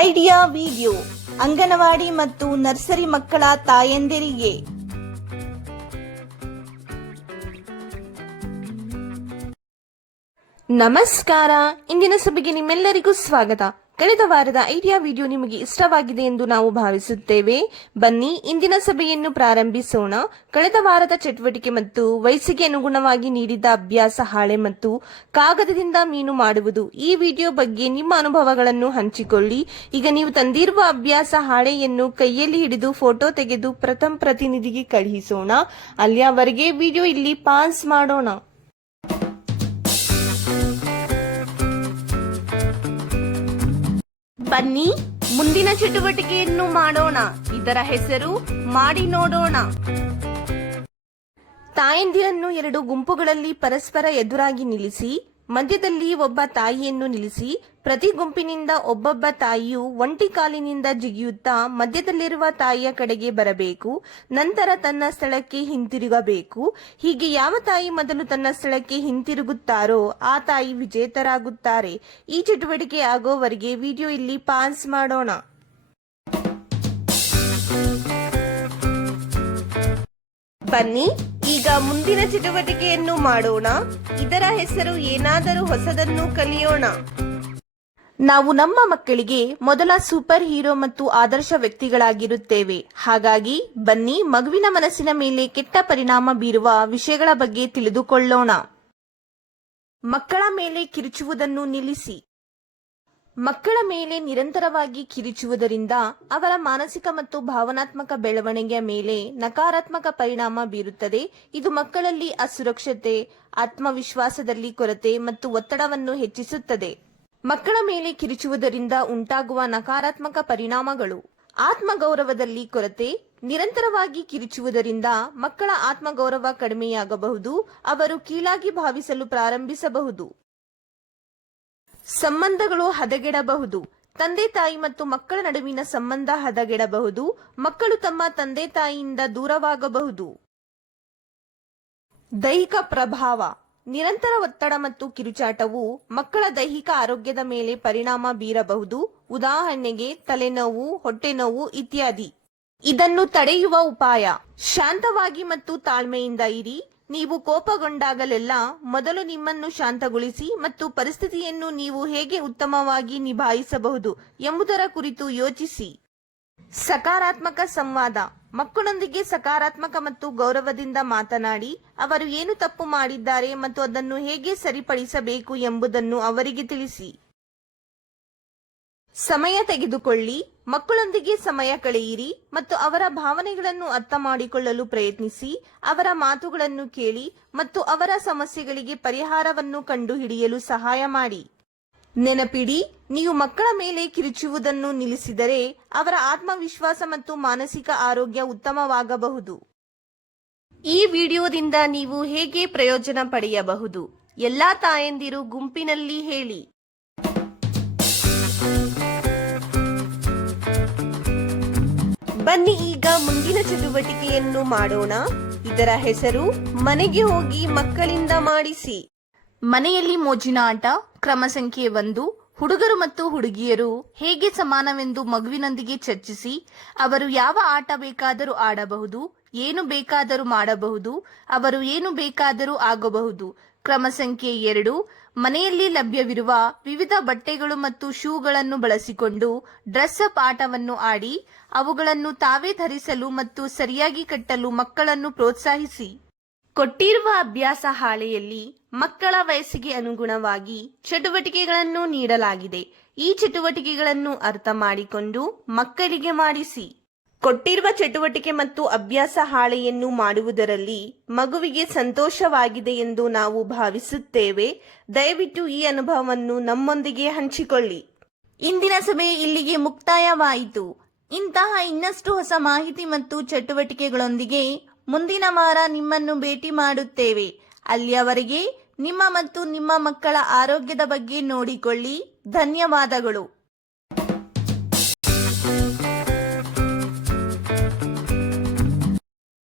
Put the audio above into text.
Idea video anganwadi ಮತ್ತು nursery ಮಕ್ಕಳ ತಾಯಂದಿರಿಗೆ. ನಮಸ್ಕಾರ. ಇಂದಿನ ಸಭೆಗೆ ನಿಮ್ಮೆಲ್ಲರಿಗೂ ಸ್ವಾಗತ. ಕಳೆದ ವಾರದ ಐಡಿಯಾ ವಿಡಿಯೋ ನಿಮಗೆ ಇಷ್ಟವಾಗಿದೆ ಎಂದು ನಾವು ಭಾವಿಸುತ್ತೇವೆ. ಬನ್ನಿ ಇಂದಿನ ಸಭೆಯನ್ನು ಪ್ರಾರಂಭಿಸೋಣ. ಕಳೆದ ವಾರದ ಚಟುವಟಿಕೆ ಮತ್ತು ವಯಸ್ಸಿಗೆ ಅನುಗುಣವಾಗಿ ನೀಡಿದ ಅಭ್ಯಾಸ ಹಾಳೆ ಮತ್ತು ಕಾಗದದಿಂದ ಮೀನು ಮಾಡುವುದು. ಈ ವಿಡಿಯೋ ಬಗ್ಗೆ ನಿಮ್ಮ ಅನುಭವಗಳನ್ನು ಹಂಚಿಕೊಳ್ಳಿ. ಈಗ ನೀವು ತಂದಿರುವ ಅಭ್ಯಾಸ ಹಾಳೆಯನ್ನು ಕೈಯಲ್ಲಿ ಹಿಡಿದು ಫೋಟೋ ತೆಗೆದು ಪ್ರಥಮ ಪ್ರತಿನಿಧಿಗೆ ಕಳುಹಿಸೋಣ. ಅಲ್ಲಿಯವರೆಗೆ ವಿಡಿಯೋ ಇಲ್ಲಿ ಪಾಸ್ ಮಾಡೋಣ. ಬನ್ನಿ ಮುಂದಿನ ಚಟುವಟಿಕೆಯನ್ನು ಮಾಡೋಣ. ಇದರ ಹೆಸರು ಮಾಡಿ ನೋಡೋಣ. ತಾಯಂದಿರನ್ನು ಎರಡು ಗುಂಪುಗಳಲ್ಲಿ ಪರಸ್ಪರ ಎದುರಾಗಿ ನಿಲ್ಲಿಸಿ, ಮಧ್ಯದಲ್ಲಿ ಒಬ್ಬ ತಾಯಿಯನ್ನು ನಿಲ್ಲಿಸಿ, ಪ್ರತಿ ಗುಂಪಿನಿಂದ ಒಬ್ಬೊಬ್ಬ ತಾಯಿಯು ಒಂಟಿ ಕಾಲಿನಿಂದ ಜಿಗಿಯುತ್ತಾ ಮಧ್ಯದಲ್ಲಿರುವ ತಾಯಿಯ ಕಡೆಗೆ ಬರಬೇಕು. ನಂತರ ತನ್ನ ಸ್ಥಳಕ್ಕೆ ಹಿಂತಿರುಗಬೇಕು. ಹೀಗೆ ಯಾವ ತಾಯಿ ಮೊದಲು ತನ್ನ ಸ್ಥಳಕ್ಕೆ ಹಿಂತಿರುಗುತ್ತಾರೋ ಆ ತಾಯಿ ವಿಜೇತರಾಗುತ್ತಾರೆ. ಈ ಚಟುವಟಿಕೆ ಆಗೋವರೆಗೆ ವಿಡಿಯೋ ಇಲ್ಲಿ ಪಾಸ್ ಮಾಡೋಣ. ಬನ್ನಿ ಈಗ ಮುಂದಿನ ಚಟುವಟಿಕೆಯನ್ನು ಮಾಡೋಣ. ಇದರ ಹೆಸರು ಏನಾದರೂ ಹೊಸದನ್ನು ಕಲಿಯೋಣ. ನಾವು ನಮ್ಮ ಮಕ್ಕಳಿಗೆ ಮೊದಲ ಸೂಪರ್ ಹೀರೋ ಮತ್ತು ಆದರ್ಶ ವ್ಯಕ್ತಿಗಳಾಗಿರುತ್ತೇವೆ. ಹಾಗಾಗಿ ಬನ್ನಿ ಮಗುವಿನ ಮನಸ್ಸಿನ ಮೇಲೆ ಕೆಟ್ಟ ಪರಿಣಾಮ ಬೀರುವ ವಿಷಯಗಳ ಬಗ್ಗೆ ತಿಳಿದುಕೊಳ್ಳೋಣ. ಮಕ್ಕಳ ಮೇಲೆ ಕಿರುಚುವುದನ್ನು ನಿಲ್ಲಿಸಿ. ಮಕ್ಕಳ ಮೇಲೆ ನಿರಂತರವಾಗಿ ಕಿರುಚುವುದರಿಂದ ಅವರ ಮಾನಸಿಕ ಮತ್ತು ಭಾವನಾತ್ಮಕ ಬೆಳವಣಿಗೆಯ ಮೇಲೆ ನಕಾರಾತ್ಮಕ ಪರಿಣಾಮ ಬೀರುತ್ತದೆ. ಇದು ಮಕ್ಕಳಲ್ಲಿ ಅಸುರಕ್ಷತೆ, ಆತ್ಮವಿಶ್ವಾಸದಲ್ಲಿ ಕೊರತೆ ಮತ್ತು ಒತ್ತಡವನ್ನು ಹೆಚ್ಚಿಸುತ್ತದೆ. ಮಕ್ಕಳ ಮೇಲೆ ಕಿರುಚುವುದರಿಂದ ಉಂಟಾಗುವ ನಕಾರಾತ್ಮಕ ಪರಿಣಾಮಗಳು: ಆತ್ಮಗೌರವದಲ್ಲಿ ಕೊರತೆ. ನಿರಂತರವಾಗಿ ಕಿರುಚುವುದರಿಂದ ಮಕ್ಕಳ ಆತ್ಮಗೌರವ ಕಡಿಮೆಯಾಗಬಹುದು. ಅವರು ಕೀಳಾಗಿ ಭಾವಿಸಲು ಪ್ರಾರಂಭಿಸಬಹುದು. ಸಂಬಂಧಗಳು ಹದಗೆಡಬಹುದು. ತಂದೆ ತಾಯಿ ಮತ್ತು ಮಕ್ಕಳ ನಡುವಿನ ಸಂಬಂಧ ಹದಗೆಡಬಹುದು. ಮಕ್ಕಳು ತಮ್ಮ ತಂದೆ ತಾಯಿಯಿಂದ ದೂರವಾಗಬಹುದು. ದೈಹಿಕ ಪ್ರಭಾವ: ನಿರಂತರ ಒತ್ತಡ ಮತ್ತು ಕಿರುಚಾಟವು ಮಕ್ಕಳ ದೈಹಿಕ ಆರೋಗ್ಯದ ಮೇಲೆ ಪರಿಣಾಮ ಬೀರಬಹುದು. ಉದಾಹರಣೆಗೆ ತಲೆನೋವು, ಹೊಟ್ಟೆನೋವು ಇತ್ಯಾದಿ. ಇದನ್ನು ತಡೆಯುವ ಉಪಾಯ: ಶಾಂತವಾಗಿ ಮತ್ತು ತಾಳ್ಮೆಯಿಂದ ಇರಿ. ನೀವು ಕೋಪಗೊಂಡಾಗಲೆಲ್ಲ ಮೊದಲು ನಿಮ್ಮನ್ನು ಶಾಂತಗೊಳಿಸಿ ಮತ್ತು ಪರಿಸ್ಥಿತಿಯನ್ನು ನೀವು ಹೇಗೆ ಉತ್ತಮವಾಗಿ ನಿಭಾಯಿಸಬಹುದು ಎಂಬುದರ ಕುರಿತು ಯೋಚಿಸಿ. ಸಕಾರಾತ್ಮಕ ಸಂವಾದ: ಮಕ್ಕಳೊಂದಿಗೆ ಸಕಾರಾತ್ಮಕ ಮತ್ತು ಗೌರವದಿಂದ ಮಾತನಾಡಿ. ಅವರು ಏನು ತಪ್ಪು ಮಾಡಿದ್ದಾರೆ ಮತ್ತು ಅದನ್ನು ಹೇಗೆ ಸರಿಪಡಿಸಬೇಕು ಎಂಬುದನ್ನು ಅವರಿಗೆ ತಿಳಿಸಿ. ಸಮಯ ತೆಗೆದುಕೊಳ್ಳಿ. ಮಕ್ಕಳೊಂದಿಗೆ ಸಮಯ ಕಳೆಯಿರಿ ಮತ್ತು ಅವರ ಭಾವನೆಗಳನ್ನು ಅರ್ಥ ಮಾಡಿಕೊಳ್ಳಲು ಪ್ರಯತ್ನಿಸಿ. ಅವರ ಮಾತುಗಳನ್ನು ಕೇಳಿ ಮತ್ತು ಅವರ ಸಮಸ್ಯೆಗಳಿಗೆ ಪರಿಹಾರವನ್ನು ಕಂಡುಹಿಡಿಯಲು ಸಹಾಯ ಮಾಡಿ. ನೆನಪಿಡಿ, ನೀವು ಮಕ್ಕಳ ಮೇಲೆ ಕಿರುಚುವುದನ್ನು ನಿಲ್ಲಿಸಿದರೆ ಅವರ ಆತ್ಮವಿಶ್ವಾಸ ಮತ್ತು ಮಾನಸಿಕ ಆರೋಗ್ಯ ಉತ್ತಮವಾಗಬಹುದು. ಈ ವಿಡಿಯೋದಿಂದ ನೀವು ಹೇಗೆ ಪ್ರಯೋಜನ ಪಡೆಯಬಹುದು? ಎಲ್ಲಾ ತಾಯಂದಿರು ಗುಂಪಿನಲ್ಲಿ ಹೇಳಿ. ಬನ್ನಿ ಈಗ ಮುಂದಿನ ಚಟುವಟಿಕೆಯನ್ನು ಮಾಡೋಣ. ಇದರ ಹೆಸರು ಮನೆಗೆ ಹೋಗಿ ಮಕ್ಕಳಿಂದ ಮಾಡಿಸಿ. ಮನೆಯಲ್ಲಿ ಮೋಜಿನ ಆಟ. ಕ್ರಮ ಸಂಖ್ಯೆ 1. ಹುಡುಗರು ಮತ್ತು ಹುಡುಗಿಯರು ಹೇಗೆ ಸಮಾನವೆಂದು ಮಗುವಿನೊಂದಿಗೆ ಚರ್ಚಿಸಿ. ಅವರು ಯಾವ ಆಟ ಬೇಕಾದರೂ ಆಡಬಹುದು, ಏನು ಬೇಕಾದರೂ ಮಾಡಬಹುದು, ಅವರು ಏನು ಬೇಕಾದರೂ ಆಗಬಹುದು. ಕ್ರಮ ಸಂಖ್ಯೆ 2. ಮನೆಯಲ್ಲಿ ಲಭ್ಯವಿರುವ ವಿವಿಧ ಬಟ್ಟೆಗಳು ಮತ್ತು ಶೂಗಳನ್ನು ಬಳಸಿಕೊಂಡು ಡ್ರೆಸ್ ಅಪ್ ಆಟವನ್ನು ಆಡಿ. ಅವುಗಳನ್ನು ತಾವೇ ಧರಿಸಲು ಮತ್ತು ಸರಿಯಾಗಿ ಕಟ್ಟಲು ಮಕ್ಕಳನ್ನು ಪ್ರೋತ್ಸಾಹಿಸಿ. ಕೊಟ್ಟಿರುವ ಅಭ್ಯಾಸ ಹಾಳೆಯಲ್ಲಿ ಮಕ್ಕಳ ವಯಸ್ಸಿಗೆ ಅನುಗುಣವಾಗಿ ಚಟುವಟಿಕೆಗಳನ್ನು ನೀಡಲಾಗಿದೆ. ಈ ಚಟುವಟಿಕೆಗಳನ್ನು ಅರ್ಥ ಮಾಡಿಕೊಂಡು ಮಕ್ಕಳಿಗೆ ಮಾಡಿಸಿ. ಕೊಟ್ಟಿರುವ ಚಟುವಟಿಕೆ ಮತ್ತು ಅಭ್ಯಾಸ ಹಾಳೆಯನ್ನು ಮಾಡುವುದರಲ್ಲಿ ಮಗುವಿಗೆ ಸಂತೋಷವಾಗಿದೆ ಎಂದು ನಾವು ಭಾವಿಸುತ್ತೇವೆ. ದಯವಿಟ್ಟು ಈ ಅನುಭವವನ್ನು ನಮ್ಮೊಂದಿಗೆ ಹಂಚಿಕೊಳ್ಳಿ. ಇಂದಿನ ಸಭೆ ಇಲ್ಲಿಗೆ ಮುಕ್ತಾಯವಾಯಿತು. ಇಂತಹ ಇನ್ನಷ್ಟು ಹೊಸ ಮಾಹಿತಿ ಮತ್ತು ಚಟುವಟಿಕೆಗಳೊಂದಿಗೆ ಮುಂದಿನ ವಾರ ನಿಮ್ಮನ್ನು ಭೇಟಿ ಮಾಡುತ್ತೇವೆ. ಅಲ್ಲಿಯವರೆಗೆ ನಿಮ್ಮ ಮತ್ತು ನಿಮ್ಮ ಮಕ್ಕಳ ಆರೋಗ್ಯದ ಬಗ್ಗೆ ನೋಡಿಕೊಳ್ಳಿ. ಧನ್ಯವಾದಗಳು.